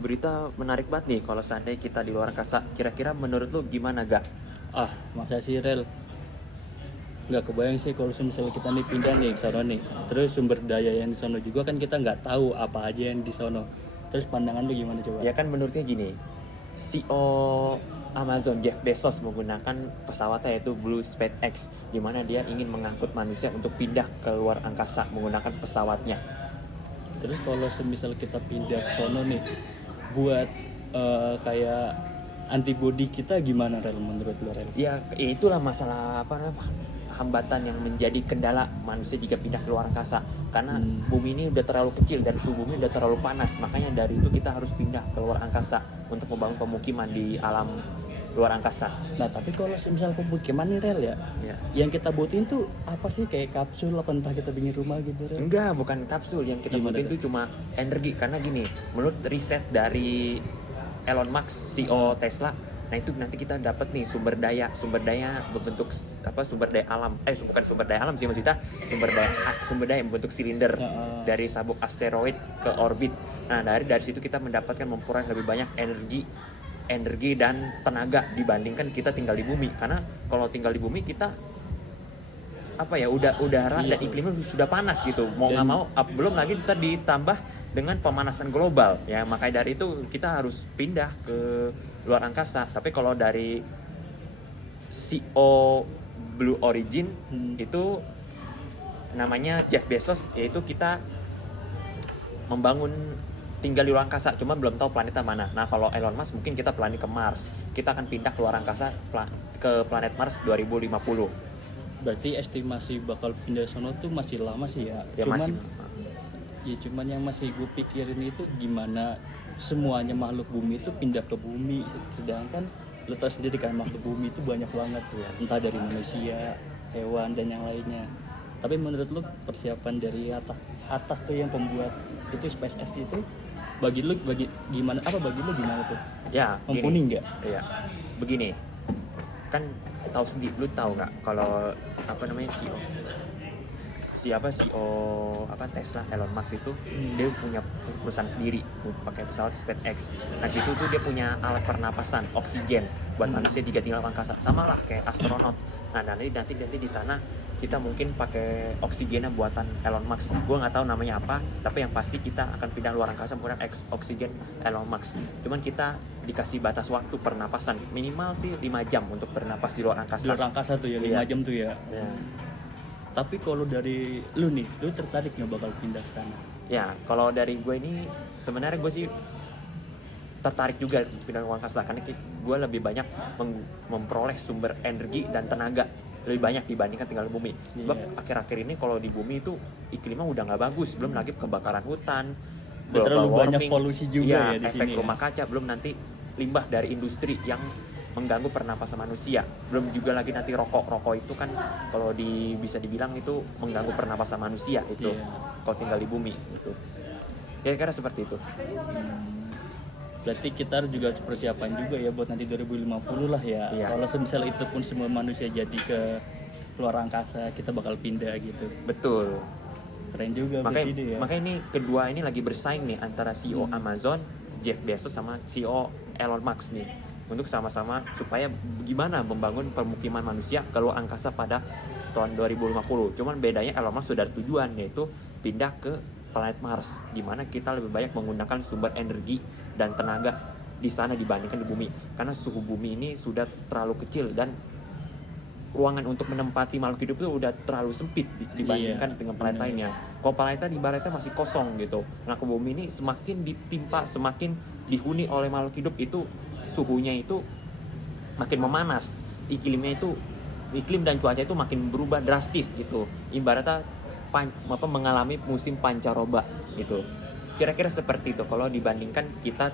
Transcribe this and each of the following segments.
berita menarik banget nih kalau seandainya kita di luar angkasa. Kira-kira menurut lu gimana, Gak? Masa sih rel nggak kebayang sih kalau misalnya kita nih pindah nih ke sono nih, terus sumber daya yang di sono juga kan kita nggak tahu apa aja yang di sono. Terus pandangan lu gimana coba? Ya kan menurutnya gini, CEO Amazon Jeff Bezos menggunakan pesawatnya yaitu Blue SpaceX, di mana dia ingin mengangkut manusia untuk pindah ke luar angkasa menggunakan pesawatnya. Terus kalau semisal kita pindah ke sono nih buat kayak antibody kita gimana rel menurut lu rel? Ya itulah masalah apa namanya, hambatan yang menjadi kendala manusia jika pindah ke luar angkasa, karena bumi ini udah terlalu kecil dan suhu bumi udah terlalu panas. Makanya dari itu kita harus pindah ke luar angkasa untuk membangun pemukiman di alam luar angkasa. Nah tapi kalau semisal pemukiman nih rel ya, Ya. yang kita butuhin tuh apa sih, kayak kapsul apa entah kita bikin rumah gitu rel? Enggak, bukan kapsul. Yang kita Gimana butuhin tuh? itu cuma energi. Karena gini, menurut riset dari Elon Musk, CEO Tesla, nah itu nanti kita dapat nih sumber daya berbentuk sumber daya alam. Bukan sumber daya alam sih maksudnya, sumber daya berbentuk silinder dari sabuk asteroid ke orbit. Nah, dari situ kita mendapatkan memperoleh lebih banyak energi dan tenaga dibandingkan kita tinggal di bumi. Karena kalau tinggal di bumi kita udara dan iklimnya sudah panas gitu, mau nggak mau, belum lagi kita ditambah dengan pemanasan global ya. Makanya dari itu kita harus pindah ke luar angkasa. Tapi kalau dari CEO Blue Origin itu namanya Jeff Bezos, yaitu kita membangun tinggal di luar angkasa, cuma belum tahu planetnya mana. Nah kalau Elon Musk mungkin kita planning ke Mars, kita akan pindah ke luar angkasa ke planet Mars 2050. Berarti estimasi bakal pindah sono tuh masih lama sih ya. Cuman yang masih gue pikirin itu gimana semuanya makhluk bumi itu pindah ke bumi, sedangkan lo tau sendiri kan makhluk bumi itu banyak banget ya, entah dari manusia, hewan dan yang lainnya. Tapi menurut lo persiapan dari atas tuh yang pembuat itu SpaceX itu bagi lo gimana tuh? Ya, mumpuni nggak? Iya, begini, kan tahu sendiri, lu tahu nggak kalau CEO Tesla, Elon Musk itu dia punya perusahaan sendiri pakai pesawat SpaceX. Nah situ tuh dia punya alat pernapasan oksigen buat manusia jika tinggal di angkasa, sama lah kayak astronot. Nah nanti di sana kita mungkin pakai oksigennya buatan Elon Musk. Gue nggak tahu namanya apa, tapi yang pasti kita akan pindah luar angkasa menggunakan oksigen Elon Musk. Cuman kita dikasih batas waktu pernapasan minimal sih 5 jam untuk bernapas di luar angkasa. Di luar angkasa tuh ya 5 jam tuh ya. Tapi kalau dari lu nih, lu tertarik nggak bakal pindah ke sana? Ya, kalau dari gue ini sebenarnya gue sih tertarik juga pindah ke luar angkasa, karena gue lebih banyak memperoleh sumber energi dan tenaga lebih banyak dibandingkan tinggal di bumi. Sebab akhir-akhir ini kalau di bumi itu iklimnya udah nggak bagus, belum lagi kebakaran hutan, terlalu banyak polusi juga ya di efek sini. Rumah kaca, belum nanti limbah dari industri yang mengganggu pernapasan manusia, belum juga lagi nanti rokok itu kan kalau bisa dibilang itu mengganggu pernapasan manusia itu kalau tinggal di bumi itu. Kira-kira seperti itu. Berarti kita harus juga persiapan juga ya buat nanti 2050 lah ya. Kalau semisal itu pun semua manusia jadi ke luar angkasa, kita bakal pindah gitu. Betul. Keren juga makanya, makanya ini kedua ini lagi bersaing nih antara CEO Amazon Jeff Bezos sama CEO Elon Musk nih, untuk sama-sama supaya gimana membangun permukiman manusia ke luar angkasa pada tahun 2050. Cuman bedanya Elon Musk sudah tujuan, yaitu pindah ke planet Mars, di mana kita lebih banyak menggunakan sumber energi dan tenaga di sana dibandingkan di bumi, karena suhu bumi ini sudah terlalu kecil dan ruangan untuk menempati makhluk hidup itu udah terlalu sempit dibandingkan dengan planet lainnya. Kalau planetnya di baratnya masih kosong gitu. Nah ke bumi ini semakin ditimpa, semakin dihuni oleh makhluk hidup, itu suhunya itu makin memanas, iklim dan cuaca itu makin berubah drastis gitu. Ibaratnya mengalami musim pancaroba gitu. Kira-kira seperti itu kalau dibandingkan kita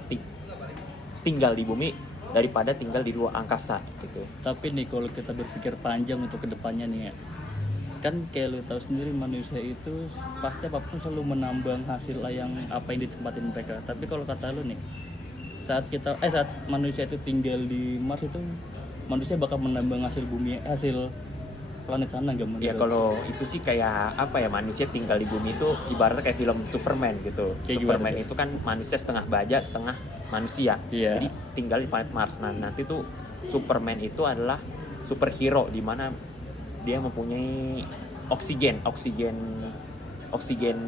tinggal di bumi daripada tinggal di luar angkasa gitu. Tapi nih kalau kita berpikir panjang untuk kedepannya nih ya, kan kayak lu tahu sendiri manusia itu pasti apapun selalu menambang hasil yang apa yang ditempatin mereka. Tapi kalau kata lu nih, saat manusia itu tinggal di Mars itu manusia bakal menambang hasil planet sana nggak menurut? Ya kalau itu sih kayak apa ya, manusia tinggal di bumi itu ibaratnya kayak film Superman gitu. Kayak Superman gimana tuh? itu kan manusia setengah baja setengah manusia. Iya. Jadi tinggal di planet Mars. Nah nanti tuh Superman itu adalah superhero di mana dia mempunyai oksigen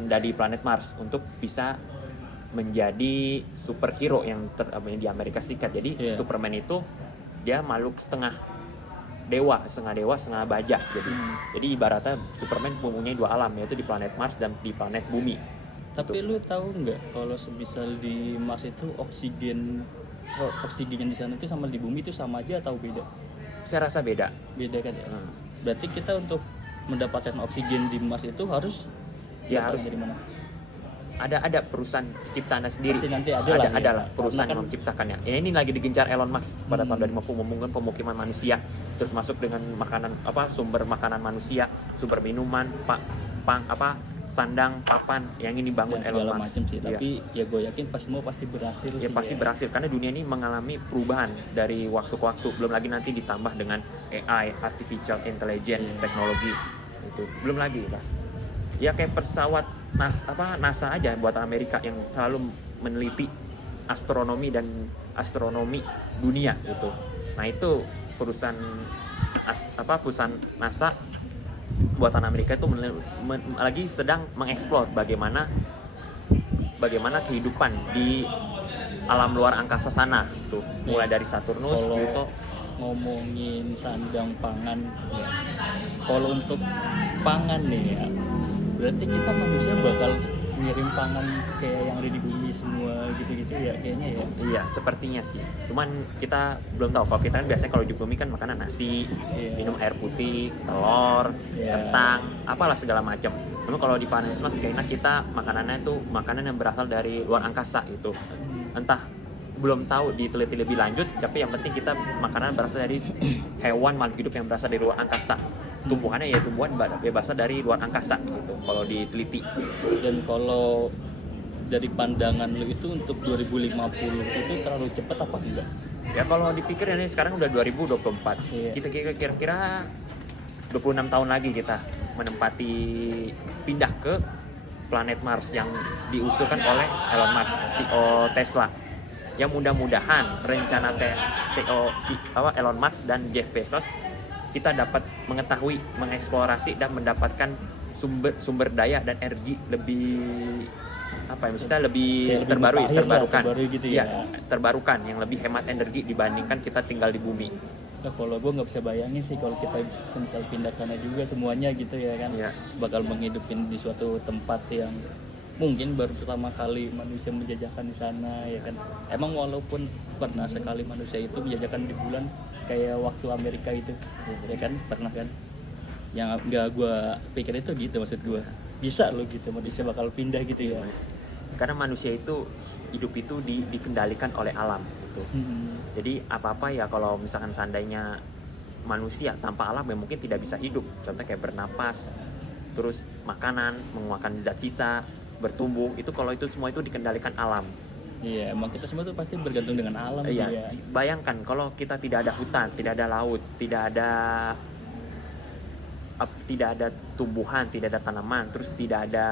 dari planet Mars untuk bisa menjadi superhero yang di Amerika Serikat. Jadi Iya. Superman itu dia makhluk setengah dewa, setengah baja. Jadi ibaratnya Superman mempunyai dua alam, yaitu di planet Mars dan di planet Bumi. Tapi lu tahu nggak kalau semisal di Mars itu oksigen di sana itu sama di bumi itu sama aja atau beda? Saya rasa beda. Beda kan ya? Hmm. Berarti kita untuk mendapatkan oksigen di Mars itu harus Ya, dapatnya harus dari mana? ada perusahaan ciptaannya sendiri. Pasti nanti ada lah ya. Ada lah perusahaan Karena yang menciptakannya. Ya, ini lagi digencar Elon Musk pada tahun 2050 membangun pemukiman manusia, terus masuk dengan sumber makanan manusia, sumber minuman, sandang, papan yang ini bangun ya, Elon segala Musk. macam sih. Iya. Tapi ya gue yakin semua pasti berhasil Ya sih. pasti berhasil karena dunia ini mengalami perubahan dari waktu ke waktu. Belum lagi nanti ditambah dengan AI, artificial intelligence, teknologi itu. Belum lagi lah. Ya kayak pesawat NASA aja buatan Amerika yang selalu meneliti astronomi dunia gitu. Nah, itu perusahaan NASA buatan Amerika itu lagi sedang mengeksplor bagaimana kehidupan di alam luar angkasa sana tuh, mulai dari Saturnus, Kalau Pluto. ngomongin sandang pangan ya. Kalau untuk pangan nih ya, berarti kita manusia bakal ngirim pangan kayak yang ada di bumi semua gitu-gitu ya kayaknya ya. Iya, sepertinya sih. Cuman kita belum tahu. Kalau kita kan biasanya kalau di bumi kan makanan nasi, minum air putih, telur, kentang, apalah segala macam. Namun kalau di planet Mars kayaknya kita makanannya itu makanan yang berasal dari luar angkasa gitu. Entah, belum tahu diteliti lebih lanjut, tapi yang penting kita makanan berasal dari hewan makhluk hidup yang berasal dari luar angkasa. Tumbuhannya ya tumbuhan berasal dari luar angkasa gitu kalau diteliti. Dan kalau dari pandangan lu itu untuk 2050 itu terlalu cepat apa enggak? Ya kalau dipikir ini sekarang udah 2024. Iya. Kita kira-kira 26 tahun lagi kita menempati pindah ke planet Mars yang diusulkan oleh Elon Musk, CEO Tesla. Yang mudah-mudahan rencana Elon Musk dan Jeff Bezos kita dapat mengetahui, mengeksplorasi dan mendapatkan sumber daya dan energi lebih lebih terbarukan gitu ya. Terbarukan yang lebih hemat energi dibandingkan kita tinggal di bumi. Nah, kalau gue nggak bisa bayangin sih kalau kita misal pindah sana juga semuanya gitu ya kan, bakal menghidupin di suatu tempat yang mungkin baru pertama kali manusia menjajakan di sana ya kan. Emang walaupun pernah sekali manusia itu menjajakan di bulan kayak waktu Amerika itu ya kan, pernah kan. Yang nggak gue pikir itu gitu, maksud gue bisa loh gitu manusia bakal pindah gitu ya. Karena manusia itu hidup itu dikendalikan oleh alam gitu. Jadi apa-apa ya kalau misalkan seandainya manusia tanpa alam ya mungkin tidak bisa hidup. Contoh kayak bernapas, terus makanan, mengeluarkan zat sisa, bertumbuh, itu kalau itu semua itu dikendalikan alam. Iya, emang kita semua tuh pasti bergantung dengan alam sih ya. Bayangkan kalau kita tidak ada hutan, tidak ada laut, tidak ada tumbuhan, tidak ada tanaman, terus tidak ada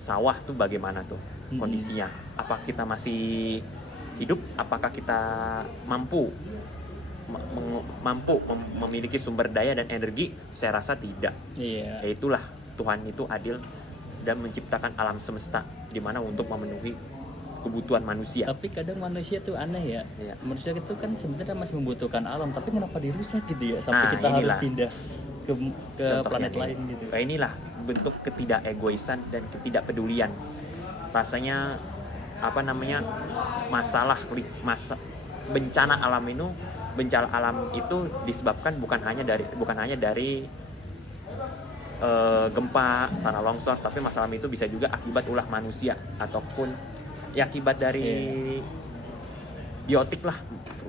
sawah, tuh bagaimana tuh kondisinya? Apa kita masih hidup? Apakah kita mampu memiliki sumber daya dan energi? Saya rasa tidak. Iya. Ya itulah, Tuhan itu adil dan menciptakan alam semesta di mana untuk memenuhi kebutuhan manusia. Tapi kadang manusia tuh aneh ya. Manusia itu kan sebenarnya masih membutuhkan alam, tapi kenapa dirusak gitu ya sampai kita harus pindah ke planet lain gitu. Kayak inilah bentuk ketidakegoisan dan ketidakpedulian. Rasanya bencana alam itu disebabkan bukan hanya dari gempa, tanah longsor, tapi masalah itu bisa juga akibat ulah manusia ataupun ya akibat dari biotik lah,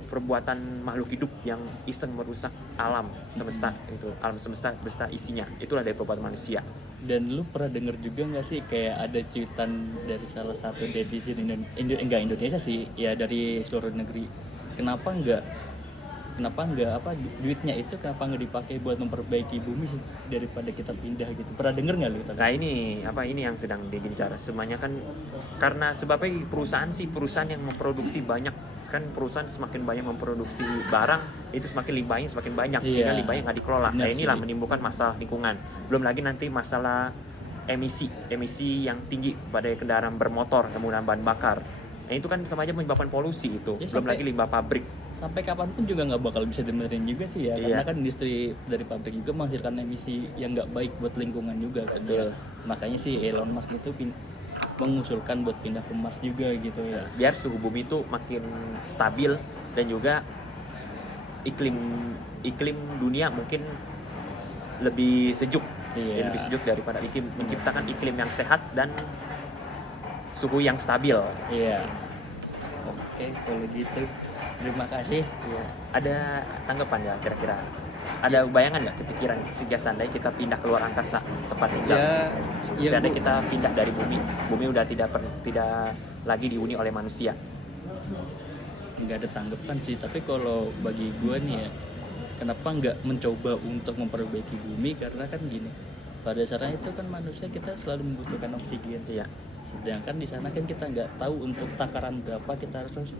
perbuatan makhluk hidup yang iseng merusak alam semesta itu, alam semesta beserta isinya, itulah dari perbuatan manusia. Dan lu pernah denger juga nggak sih kayak ada cuitan dari salah satu netizen Indonesia sih ya, dari seluruh negeri, kenapa nggak kenapa nggak duitnya itu kenapa nggak dipakai buat memperbaiki bumi daripada kita pindah gitu. Pernah denger nggak lu? Nah ini yang sedang digencar. Semuanya kan karena sebabnya perusahaan yang memproduksi banyak, kan perusahaan semakin banyak memproduksi barang itu semakin limbahnya semakin banyak, sehingga limbahnya nggak dikelola. Nah inilah menimbulkan masalah lingkungan. Belum lagi nanti masalah emisi yang tinggi pada kendaraan bermotor yang menggunakan bahan bakar. Nah itu kan sama aja menyebabkan polusi itu. Ya, belum lagi limbah pabrik. Sampai kapanpun juga nggak bakal bisa dibenerin juga sih ya, karena kan industri dari pabrik itu menghasilkan emisi yang nggak baik buat lingkungan juga kan. Ya. Makanya sih Elon Musk itu mengusulkan buat pindah ke Mars juga gitu ya. Biar suhu bumi itu makin stabil dan juga iklim dunia mungkin lebih sejuk. Lebih sejuk daripada menciptakan iklim yang sehat dan suhu yang stabil. Iya. Oke, kalau gitu terima kasih. Iya. Ada tanggapan nggak kira-kira? Ada bayangan nggak, kepikiran jika seandainya kita pindah keluar angkasa tempat tinggal? Seandainya kita pindah dari bumi udah tidak lagi dihuni oleh manusia. Nggak ada tanggapan sih, tapi kalau bagi gue nih ya, kenapa nggak mencoba untuk memperbaiki bumi? Karena kan gini, pada dasarnya itu kan manusia kita selalu membutuhkan oksigen. Iya. Sedangkan di sana kan kita nggak tahu untuk takaran berapa kita harus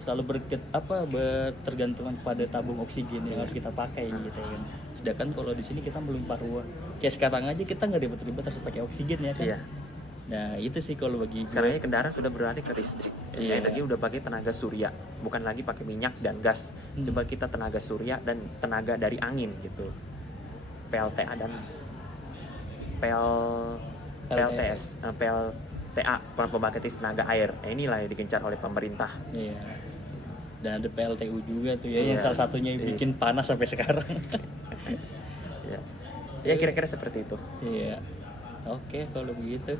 selalu bertergantungan pada tabung oksigen yang harus kita pakai gitu kan. Sedangkan kalau di sini kita melimpah ruah. Kayak sekarang aja kita nggak ribet-ribet harus pakai oksigen ya kan. Iya. Nah itu sih kalau bagi gue. Sekarang kendaraan sudah beralih ke listrik. Energi udah pakai tenaga surya, bukan lagi pakai minyak dan gas. Sebab kita tenaga surya dan tenaga dari angin gitu. PLTA dan PLTA, pembangkit tenaga air. Nah, inilah yang digencar oleh pemerintah. Iya. Dan ada PLTU juga tuh ya, yang salah satunya yang bikin panas sampai sekarang. Ya kira-kira seperti itu. Iya. Oke, kalau begitu.